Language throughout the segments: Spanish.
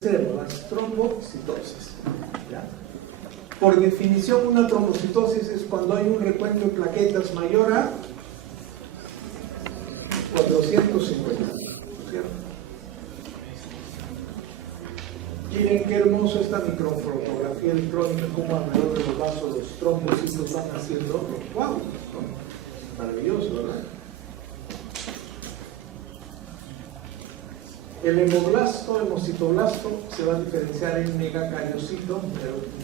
las trombocitosis. ¿Ya? Por definición, una trombocitosis es cuando hay un recuento de plaquetas mayor a 450, ¿no es cierto? Miren qué hermoso esta microfotografía electrónica, cómo alrededor de los vasos los trombocitos van haciendo. ¡Wow! Maravilloso, ¿verdad? El hemoblasto, hemocitoblasto, se va a diferenciar en megacariocito,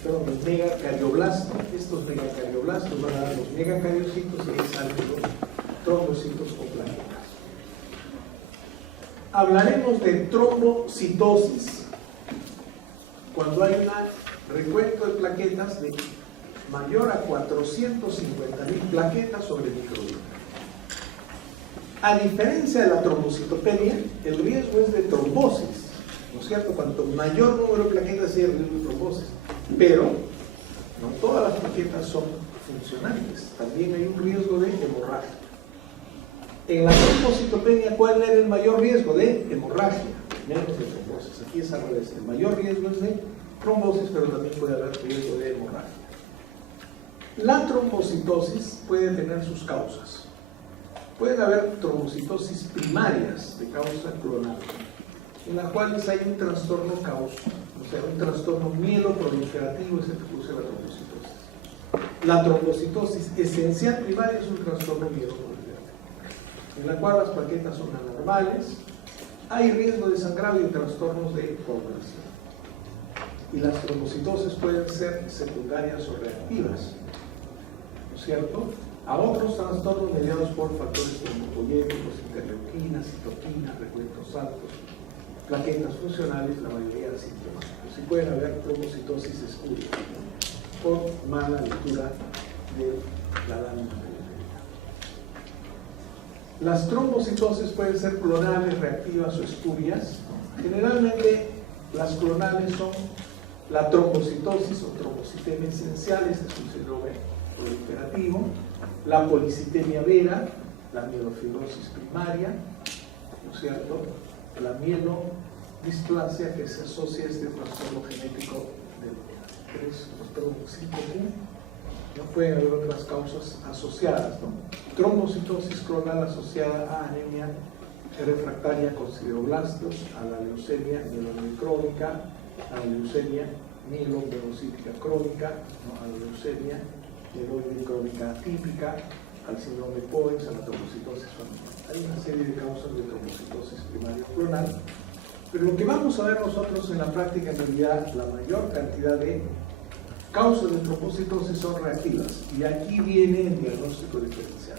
perdón, el megacarioblasto. Estos megacarioblastos van a dar los megacariocitos y ahí salen los trombocitos con plaquetas. Hablaremos de trombocitosis cuando hay un recuento de plaquetas de mayor a 450.000 plaquetas sobre el microbio. A diferencia de la trombocitopenia, el riesgo es de trombosis, ¿no es cierto? Cuanto mayor número de plaquetas, hay el riesgo de trombosis. Pero no todas las plaquetas son funcionales, también hay un riesgo de hemorragia. En la trombocitopenia, ¿cuál era el mayor riesgo? De hemorragia, menos de trombosis. Aquí es al revés, el mayor riesgo es de trombosis, pero también puede haber riesgo de hemorragia. La trombocitosis puede tener sus causas. Pueden haber trombocitosis primarias de causa clonal, en las cuales hay un trastorno causa, o sea, un trastorno mieloproliferativo es el que produce la trombocitosis. La trombocitosis esencial primaria es un trastorno mieloproliferativo, en la cual las plaquetas son anormales, hay riesgo de sangrado y trastornos de coagulación. Y las trombocitosis pueden ser secundarias o reactivas, ¿no es cierto?, a otros trastornos mediados por factores trombopoyéticos, interleuquinas, citoquinas, recuentos altos, plaquetas funcionales, la mayoría de sintomáticos. Y pueden haber trombocitosis espuria, ¿no?, por mala lectura de la lámina periférica. Las trombocitosis pueden ser clonales, reactivas o espurias. Generalmente las clonales son la trombocitosis o trombocitemia esencial, este es un síndrome proliferativo, la policitemia vera, la mielofibrosis primaria, ¿no es cierto?, la mielodisplasia que se asocia a este trastorno genético del 5Q. No pueden haber otras causas asociadas, ¿no? Trombocitosis clonal asociada a anemia refractaria con sideroblastos, a la leucemia mielomicrónica, a la leucemia mielomenocítica crónica, ¿no?, a la leucemia mieloide crónica típica, al síndrome de Poix, a la trombocitosis familiar. Hay una serie de causas de trombocitosis primaria clonal, pero lo que vamos a ver nosotros en la práctica, en realidad, la mayor cantidad de causas de trombocitosis son reactivas, y aquí viene el diagnóstico diferencial.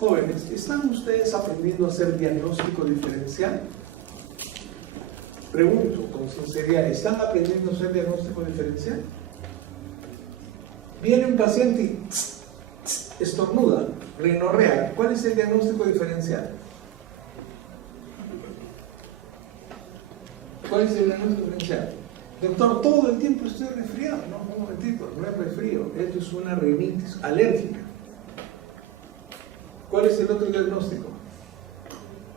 Jóvenes, ¿están ustedes aprendiendo a hacer diagnóstico diferencial? Pregunto con sinceridad, ¿están aprendiendo a hacer diagnóstico diferencial? Viene un paciente y estornuda, rinorrea. ¿Cuál es el diagnóstico diferencial? ¿Cuál es el diagnóstico diferencial? Doctor, todo el tiempo estoy resfriado. No, un momentito, no es resfrío, esto es una rinitis alérgica. ¿Cuál es el otro diagnóstico?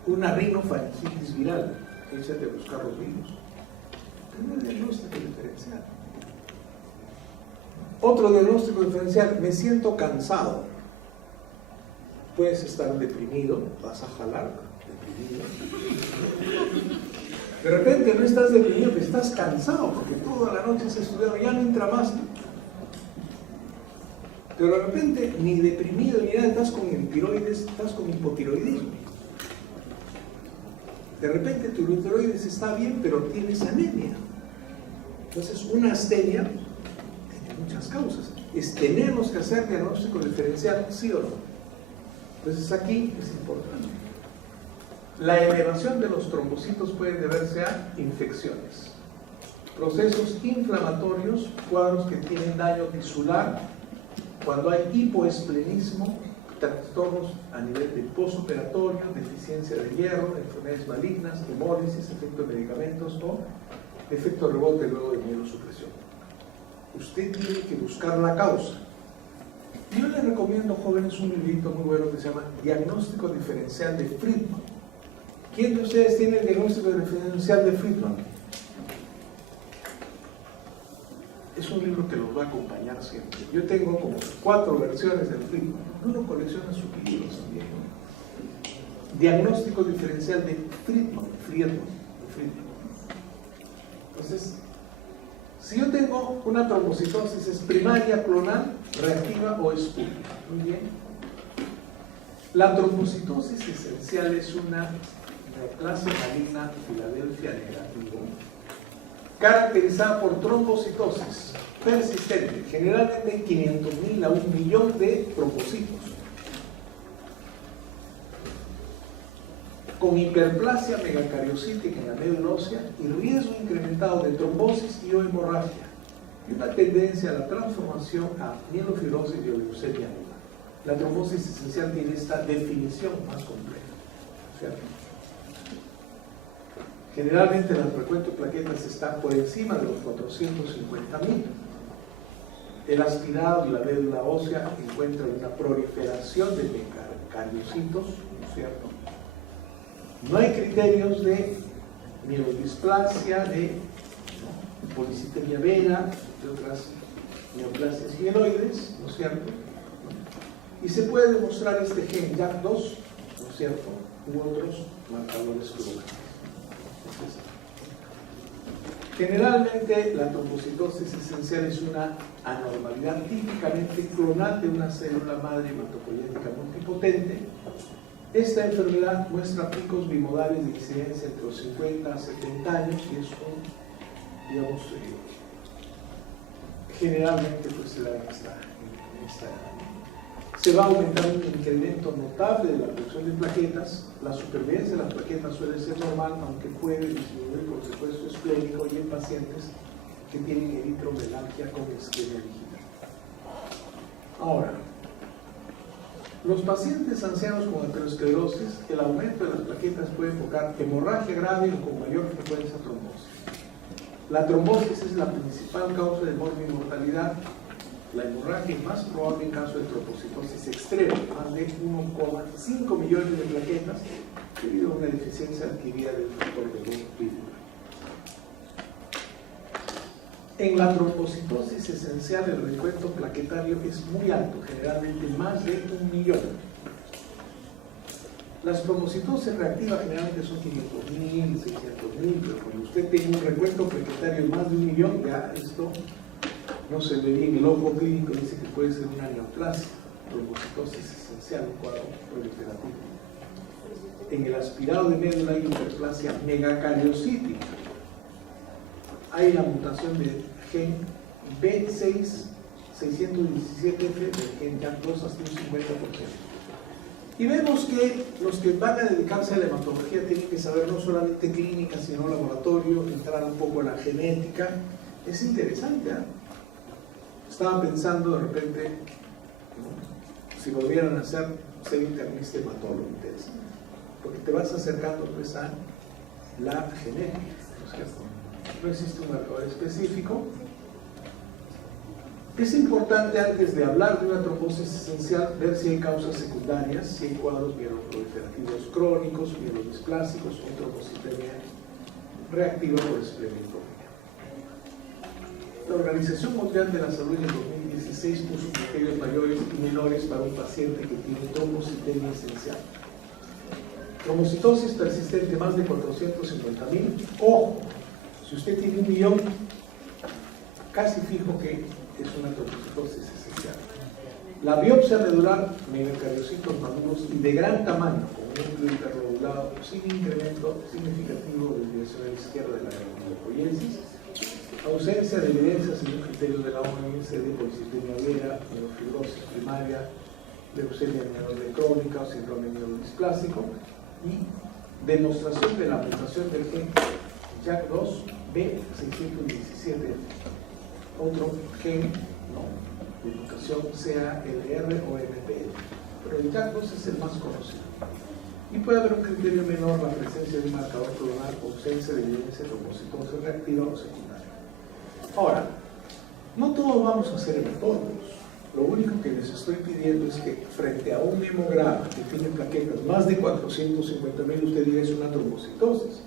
Una rinofaringitis viral. Échate a buscar los virus. Primer diagnóstico diferencial. Otro diagnóstico diferencial, me siento cansado. Puedes estar deprimido, vas a jalar, deprimido. De repente no estás deprimido, pero estás cansado porque toda la noche has estudiado, ya no entra más. Pero de repente ni deprimido ni nada, estás con el tiroides, estás con hipotiroidismo. De repente tu tiroides está bien, pero tienes anemia. Entonces una astenia muchas causas. ¿Tenemos que hacer diagnóstico diferencial, sí o no? Entonces aquí es importante. La elevación de los trombocitos puede deberse a infecciones, procesos inflamatorios, cuadros que tienen daño tisular, cuando hay hipoesplenismo, trastornos a nivel de postoperatorio, deficiencia de hierro, enfermedades malignas, hemólisis, efecto de medicamentos o efecto rebote luego de mielosupresión. Usted tiene que buscar la causa. Yo les recomiendo, jóvenes, un librito muy bueno que se llama Diagnóstico Diferencial de Friedman. ¿Quién de ustedes tiene el diagnóstico diferencial de Friedman? un libro que los va a acompañar siempre. Yo tengo como 4 versiones del Friedman. Uno colecciona sus libros también, ¿no? Diagnóstico diferencial de Friedman. Entonces, si yo tengo una trombocitosis, ¿es primaria, clonal, reactiva o espúrica? Muy bien. La trombocitosis esencial es una neoplasia maligna Filadelfia negativa, caracterizada por trombocitosis persistente, generalmente 500.000 a 1.000.000 de trombocitos, con hiperplasia megacariocítica en la médula ósea y riesgo incrementado de trombosis y o hemorragia, y una tendencia a la transformación a mielofibrosis y leucemia aguda. La trombosis esencial tiene esta definición más compleja, ¿cierto? Generalmente el recuento de plaquetas está por encima de los 450.000. El aspirado y la médula ósea encuentran una proliferación de megacariocitos, ¿no es cierto? No hay criterios de mielodisplasia, de policitemia vera, de otras neoplasias mieloides, ¿no es cierto? Y se puede demostrar este gen JAK2, ¿no es cierto? U otros marcadores clonales. Generalmente la trombocitosis esencial es una anormalidad típicamente clonal de una célula madre hematopoyética multipotente. Esta enfermedad muestra picos bimodales de incidencia entre los 50 a 70 años y es digamos, generalmente pues se da en esta edad. Se va a aumentar un incremento notable de la producción de plaquetas. La supervivencia de las plaquetas suele ser normal, aunque puede disminuir por secuestro esplénico y en pacientes que tienen eritromelalgia con isquemia digital. Ahora, los pacientes ancianos con aterosclerosis, el aumento de las plaquetas puede provocar hemorragia grave o con mayor frecuencia trombosis. La trombosis es la principal causa de muerte y mortalidad. La hemorragia es más probable en caso de trombocitosis extrema, más de 1,5 millones de plaquetas debido a una deficiencia adquirida del factor de Gauss. En la trombocitosis esencial el recuento plaquetario es muy alto, generalmente más de 1.000.000. Las trombocitosis reactivas generalmente son 500.000, 600.000, pero cuando usted tiene un recuento plaquetario de más de 1.000.000, ya esto no se ve bien. El ojo clínico dice que puede ser una neoplasia, trombocitosis esencial, un cuadro proliferativo. En el aspirado de médula hay hiperplasia megacariocítica. Hay la mutación del gen B617F del gen JAK2 hasta un 50%. Y vemos que los que van a dedicarse a la hematología tienen que saber no solamente clínica, sino laboratorio, entrar un poco en la genética. Es interesante, ¿eh? Estaba pensando de repente, ¿no?, si volvieran a hacer ser internista hematólogo, interesante, porque te vas acercando pues a la genética, ¿no es cierto? No existe un marcador específico. Es importante, antes de hablar de una trombosis esencial, ver si hay causas secundarias, si hay cuadros mieloproliferativos crónicos, mielodisplásicos o trombocitemia reactiva por esplenectomía. La Organización Mundial de la Salud en 2016 puso criterios mayores y menores para un paciente que tiene trombocitemia esencial. Trombocitosis persistente más de 450.000. Ojo, si usted tiene 1.000.000, casi fijo que es una trombocitosis esencial. La biopsia medular, megacariocitos maduros y de gran tamaño, con un núcleo interlobulado sin incremento significativo de dirección izquierda de la hematopoiesis, ausencia de evidencias en un criterio de la OMS de policitemia vera, mielofibrosis primaria, leucemia mieloide crónica o síndrome mielodisplásico, y demostración de la mutación del gen JAK2 B617, otro gen, ¿no?, de mutación CALR o MPL, pero el JAK2 es el más conocido. Y puede haber un criterio menor, la presencia de un marcador clonal, ausencia de evidencia de trombocitosis reactiva o secundaria. Ahora, no todos vamos a ser hematólogos. Lo único que les estoy pidiendo es que frente a un hemograma que tiene plaquetas más de 450.000, usted diga es una trombocitosis.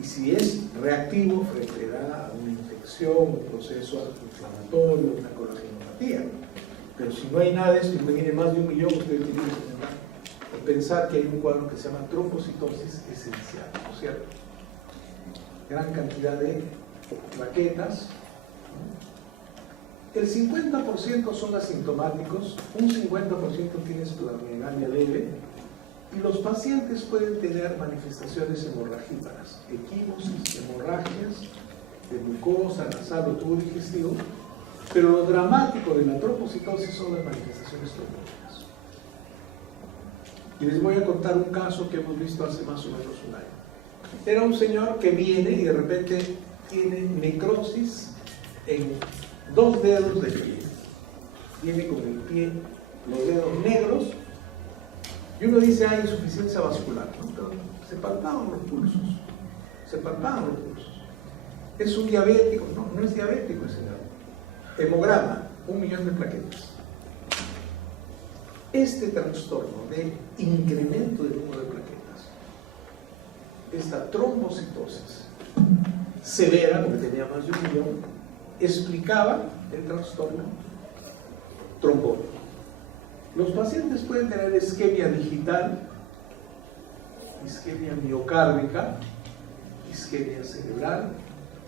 Y si es reactivo frente a una infección infección, un proceso inflamatorio, una coagulopatia. Pero si no hay nada de esto y me viene más de 1 millón, ustedes tienen que pensar que hay un cuadro que se llama trombocitosis esencial, ¿no es cierto? Gran cantidad de plaquetas. El 50% son asintomáticos, un 50% tiene esplenomegalia leve, y los pacientes pueden tener manifestaciones hemorragíparas, equimosis, hemorragias de mucosa, nasal o tubo digestivo, pero lo dramático de la trombocitosis son las manifestaciones trombóticas. Y les voy a contar un caso que hemos visto hace más o menos un año. Era un señor que viene y de repente tiene necrosis en 2 dedos del pie. Viene con el pie, los dedos negros, y uno dice, hay insuficiencia vascular, ¿no? Pero se palpaban los pulsos, ¿Es un diabético? No, no es diabético ese señor. Hemograma, 1 millón de plaquetas. Este trastorno de incremento del número de plaquetas, esta trombocitosis severa, porque tenía más de 1 millón, explicaba el trastorno trombótico. Los pacientes pueden tener isquemia digital, isquemia miocárdica, isquemia cerebral,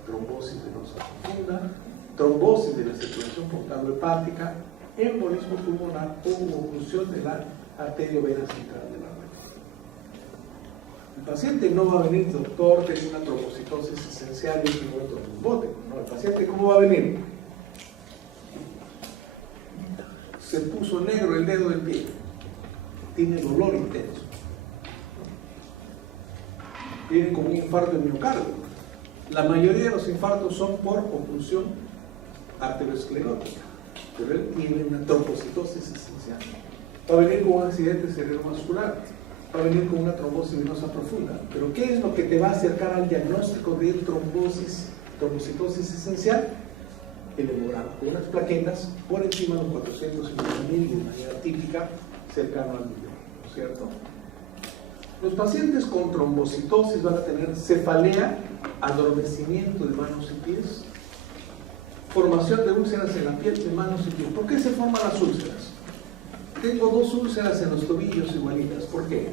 trombosis venosa profunda, trombosis de la circulación portal hepática, embolismo pulmonar o oclusión de la arteriovena central de la retina. El paciente no va a venir, doctor, tiene una trombocitosis esencial y un otro trombótico. No, el paciente, ¿cómo va a venir? Se puso negro el dedo del pie, tiene dolor intenso, viene con un infarto de miocardio. La mayoría de los infartos son por oclusión arteriosclerótica, pero él tiene una trombocitosis esencial. Va a venir con un accidente cerebrovascular, va a venir con una trombosis venosa profunda. Pero ¿qué es lo que te va a acercar al diagnóstico de trombocitosis esencial? El hemograma, con unas plaquetas por encima de los 450.000 y de manera típica cercano al millón, ¿no es cierto? Los pacientes con trombocitosis van a tener cefalea, adormecimiento de manos y pies, formación de úlceras en la piel de manos y pies. ¿Por qué se forman las úlceras? Tengo 2 úlceras en los tobillos igualitas. ¿Por qué?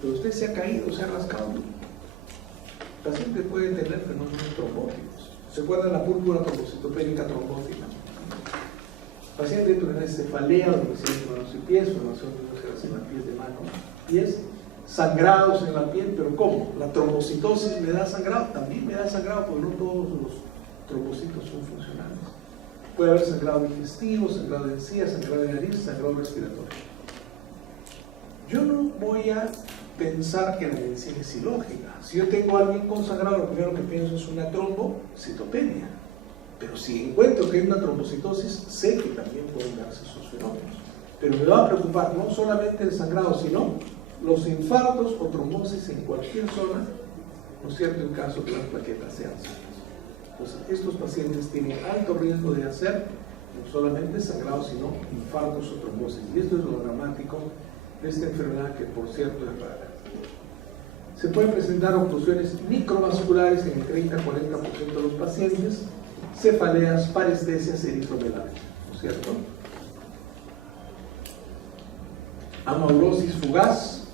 Pero usted se ha caído, se ha rascado. El paciente puede tener fenómenos trombóticos. ¿Se acuerdan la púrpura trombocitopénica trombótica? El paciente puede tener cefalea, adormecimiento de manos y pies, formación de úlceras en la piel de manos y pies, sangrados en la piel. ¿Pero cómo? ¿La trombocitosis me da sangrado? También me da sangrado, porque no todos los trombocitos son funcionales. Puede haber sangrado digestivo, sangrado de encías, sangrado de nariz, sangrado respiratorio. Yo no voy a pensar que la medicina es ilógica. Si yo tengo a alguien con sangrado, lo primero que pienso es una trombocitopenia. Pero si encuentro que hay una trombocitosis, sé que también pueden darse esos fenómenos. Pero me va a preocupar no solamente el sangrado, sino los infartos o trombosis en cualquier zona, ¿no es cierto?, en caso que las plaquetas sean sanas. Entonces, estos pacientes tienen alto riesgo de hacer no solamente sangrado, sino infartos o trombosis. Y esto es lo dramático de esta enfermedad, que por cierto es rara. Se pueden presentar oclusiones microvasculares en el 30-40% de los pacientes, cefaleas, parestesias, eritromelalgia, ¿no es cierto? Amaurosis fugaz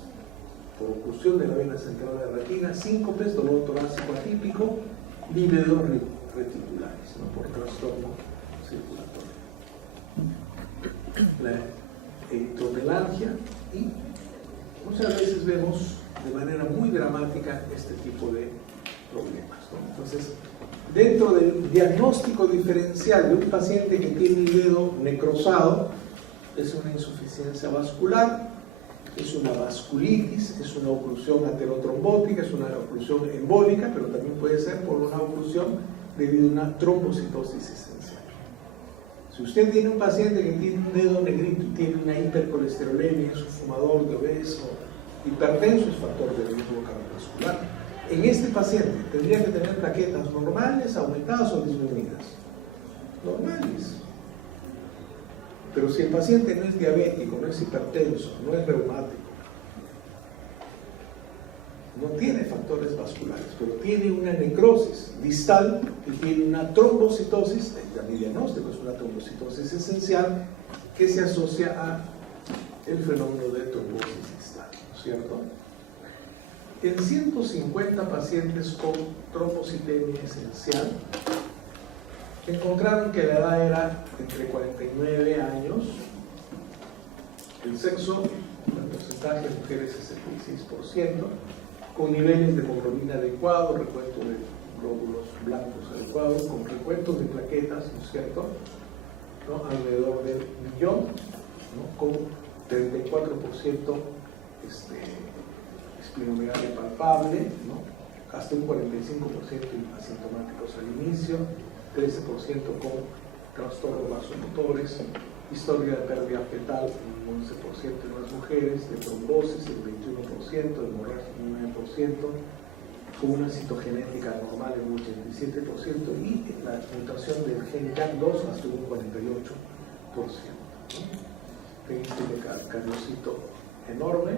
por oclusión de la vena central de la retina, síncopes, dolor torácico atípico, lívidos reticulares, ¿no?, por trastorno circulatorio. La eritromelalgia, y muchas veces vemos de manera muy dramática este tipo de problemas, ¿no? Entonces, dentro del diagnóstico diferencial de un paciente que tiene el dedo necrosado, es una insuficiencia vascular, es una vasculitis, es una oclusión aterotrombótica, es una oclusión embólica, pero también puede ser por una oclusión debido a una trombocitosis esencial. Si usted tiene un paciente que tiene un dedo negrito y tiene una hipercolesterolemia, es un fumador, de obeso, hipertenso, es factor de riesgo cardiovascular. En este paciente tendría que tener plaquetas normales, aumentadas o disminuidas. Normales. Pero si el paciente no es diabético, no es hipertenso, no es reumático, no tiene factores vasculares, pero tiene una necrosis distal y tiene una trombocitosis. El diagnóstico es una trombocitosis esencial que se asocia a el fenómeno de trombosis distal, ¿cierto? En 150 pacientes con trombocitemia esencial encontraron que la edad era entre 49 años, el sexo, el porcentaje de mujeres es el 66%, con niveles de hemoglobina adecuado, recuento de glóbulos blancos adecuado, con recuentos de plaquetas, ¿no es cierto?, ¿no?, alrededor del 1.000.000, ¿no?, con 34% esplenomegalia palpable, ¿no?, hasta un 45% asintomáticos al inicio, 13% con trastornos vasomotores, historia de pérdida fetal en 11% en las mujeres, de trombosis el 21%, de hemorragia el 9%, con una citogenética normal en un 87% y la mutación del gen JAK2 hasta un 48%. ¿no? Cardiocito enorme.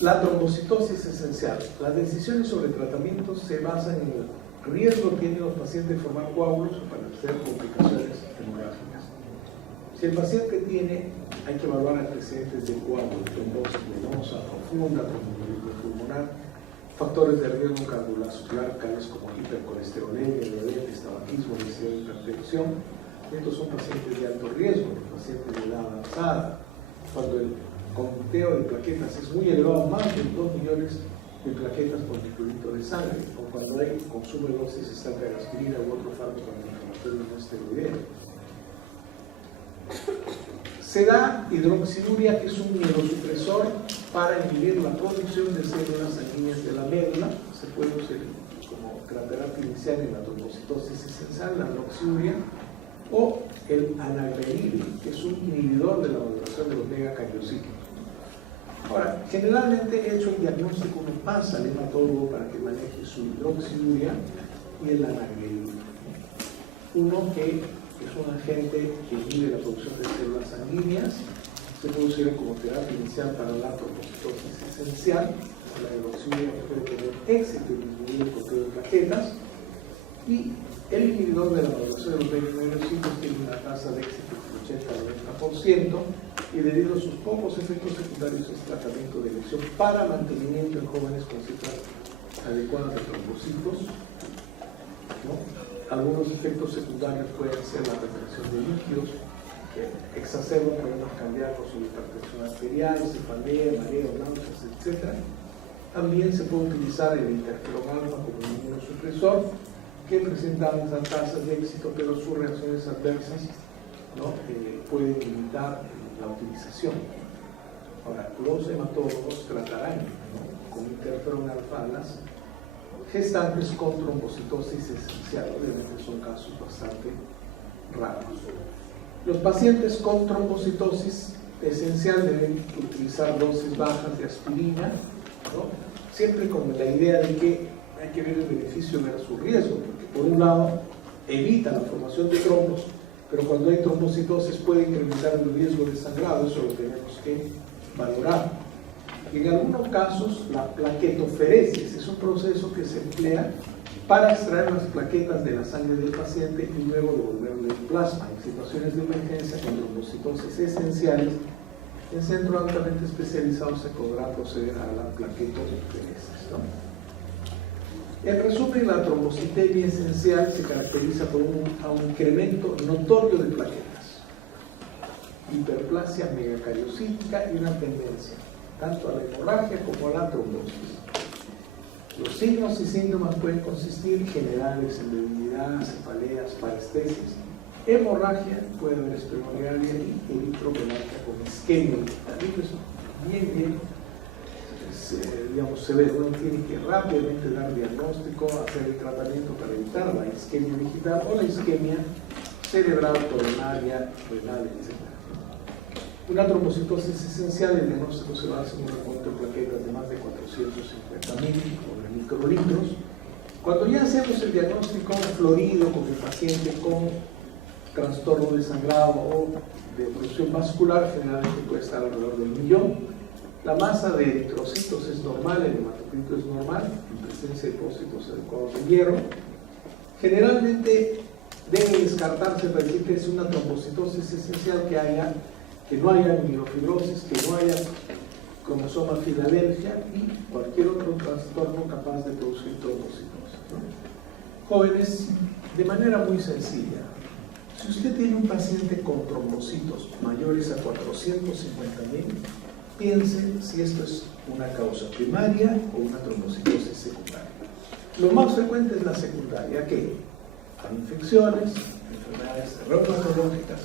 La trombocitosis esencial. Las decisiones sobre tratamientos se basan en el riesgo que tienen los pacientes de formar coágulos o padecer complicaciones hemorrágicas. Si el paciente tiene, hay que evaluar antecedentes de coágulo, trombosis venosa, profunda, tromboembolismo pulmonar, factores de riesgo cardiovascular, tales como hipercolesterolemia, diabetes, tabaquismo, obesidad e hipertensión. Estos son pacientes de alto riesgo, pacientes de edad avanzada. Cuando el conteo de plaquetas es muy elevado, más de 2 millones de plaquetas por microlitro de sangre, o cuando hay consumo de dosis estanca de aspirina u otro fármaco antiinflamatorio no esteroideo. Se da hidroxiduria, que es un mielosupresor para inhibir la producción de células sanguíneas de la médula. Se puede usar como terapia inicial en la trombocitosis esencial, la hidroxiduria, o el anagrelil, que es un inhibidor de la maduración de los megacariocíticos. Ahora, generalmente hecho el diagnóstico, uno pasa al hematólogo para que maneje su hidroxiduria y el anagrelil. Uno que es un agente que inhibe la producción de células sanguíneas, se puede usar como terapia inicial para la trombocitosis esencial. La hidroxiduria puede tener éxito en disminuir el conteo de plaquetas, y el inhibidor de la maduración de los megacariocíticos tiene una tasa de éxito del 80-90%, y debido a sus pocos efectos secundarios es tratamiento de elección para mantenimiento en jóvenes con cifras adecuadas de trombocitos, ¿no? Algunos efectos secundarios pueden ser la retención de líquidos, que exacerban problemas cardíacos o hipertensión arterial, cefalea, mareo, náuseas, etc. También se puede utilizar el interferón alfa como un inmunosupresor, que presenta altas tasas de éxito, pero sus reacciones adversas, ¿no?, pueden limitar la utilización. Ahora, los hematólogos tratarán, ¿no?, con interferón alfa las gestantes con trombocitosis esencial. Obviamente son casos bastante raros. Los pacientes con trombocitosis esencial deben utilizar dosis bajas de aspirina, ¿no?, siempre con la idea de que hay que ver el beneficio versus riesgo, porque por un lado evita la formación de trombos, pero cuando hay trombocitosis puede incrementar el riesgo de sangrado. Eso lo tenemos que valorar. En algunos casos, la plaquetoferesis es un proceso que se emplea para extraer las plaquetas de la sangre del paciente y luego devolverle el plasma. En situaciones de emergencia con trombocitosis esenciales, en centros altamente especializados se podrá proceder a la plaquetoferesis, ¿no? En resumen, la trombocitemia esencial se caracteriza por un incremento notorio de plaquetas, hiperplasia megacariocítica y una tendencia tanto a la hemorragia como a la trombosis. Los signos y síntomas pueden consistir generales en debilidad, cefaleas, parestesis, hemorragia, puede haber esplenomegalia y eritromegalia con isquemia. También es bien digamos, severo. Uno tiene que rápidamente dar diagnóstico, hacer el tratamiento para evitar la isquemia digital o la isquemia cerebral, coronaria, renal, etc. Una trombocitosis esencial, el diagnóstico se basa en un recuento de plaquetas de más de 450.000 microlitros. Cuando ya hacemos el diagnóstico florido con el paciente con trastorno de sangrado o de obstrucción vascular, generalmente puede estar alrededor del 1.000.000. La masa de eritrocitos es normal, el hematocrito es normal, en presencia de depósitos adecuados de hierro. Generalmente debe descartarse para decir que es una trombocitosis esencial que no haya miofibrosis, que no haya cromosoma Filadelfia y cualquier otro trastorno capaz de producir trombocitosis, ¿no? Jóvenes, de manera muy sencilla, si usted tiene un paciente con trombocitos mayores a 450.000, piense si esto es una causa primaria o una trombocitosis secundaria. Lo más frecuente es la secundaria, que hay infecciones, enfermedades reumatológicas,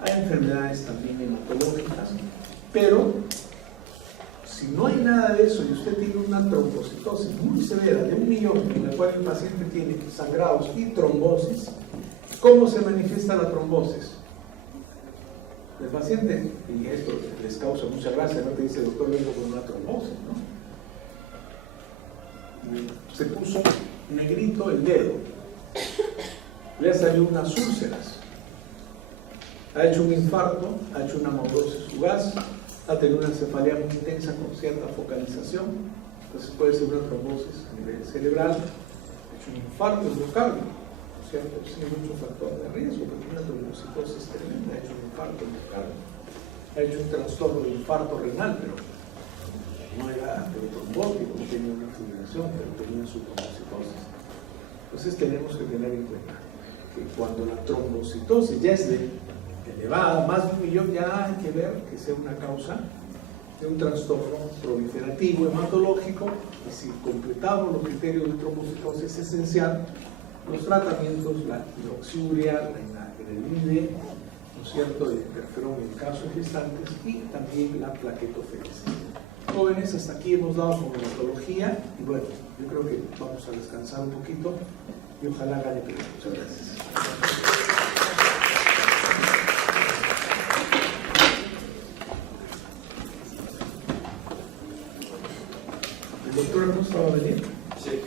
hay enfermedades también hematológicas, pero si no hay nada de eso y usted tiene una trombocitosis muy severa de 1 millón, en la cual el paciente tiene sangrados y trombosis, ¿cómo se manifiesta la trombosis? El paciente, y esto les causa mucha gracia, no te dice, doctor, vengo con una trombosis, ¿no? Se puso negrito el dedo, le ha salido unas úlceras, ha hecho un infarto, ha hecho una hemorrosis fugaz, ha tenido una cefalea muy intensa con cierta focalización, entonces puede ser una trombosis a nivel cerebral, ha hecho un infarto endocardio, ¿cierto? Sin mucho factor de riesgo, porque una trombocitosis tremenda, ha hecho un infarto endocardio, ha hecho un trastorno de infarto renal, pero no era trombótico, no tenía una fibrilación, pero tenía su trombocitosis. Entonces tenemos que tener en cuenta que cuando la trombocitosis ya es elevada, más de 1 millón, ya hay que ver que sea una causa de un trastorno proliferativo hematológico, y si completamos los criterios de trombocitosis esencial, los tratamientos, la hidroxiuria, la inagrilide, ¿no es cierto?, el interferón en casos gestantes y también la plaquetoferesis. Jóvenes, hasta aquí hemos dado con hematología y bueno, yo creo que vamos a descansar un poquito y ojalá gane bien. Muchas gracias. ¿El doctor Hermoso va a venir? Sí.